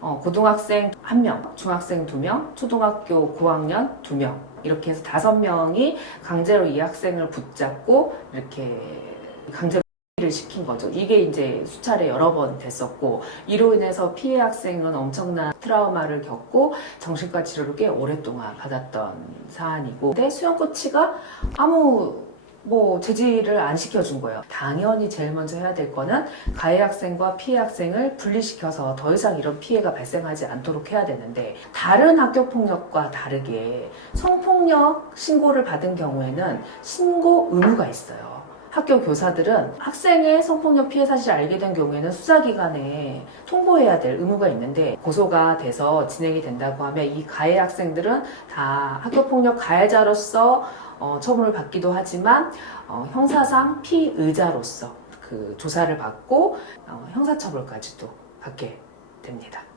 어, 고등학생 1명, 중학생 2명, 초등학교 고학년 2명 이렇게 해서 5명이 강제로 이 학생을 붙잡고 이렇게 강제로 를 시킨 거죠. 이게 이제 수차례 여러 번 됐었고 이로 인해서 피해 학생은 엄청난 트라우마를 겪고 정신과 치료를 꽤 오랫동안 받았던 사안이고 근데 수영 코치가 아무 뭐 제지를 안 시켜준 거예요. 당연히 제일 먼저 해야 될 거는 가해 학생과 피해 학생을 분리시켜서 더 이상 이런 피해가 발생하지 않도록 해야 되는데 다른 학교 폭력과 다르게 성폭력 신고를 받은 경우에는 신고 의무가 있어요. 학교 교사들은 학생의 성폭력 피해 사실을 알게 된 경우에는 수사기관에 통보해야 될 의무가 있는데 고소가 돼서 진행이 된다고 하면 이 가해 학생들은 다 학교폭력 가해자로서 어, 처분을 받기도 하지만 어, 형사상 피의자로서 그 조사를 받고 어, 형사처벌까지도 받게 됩니다.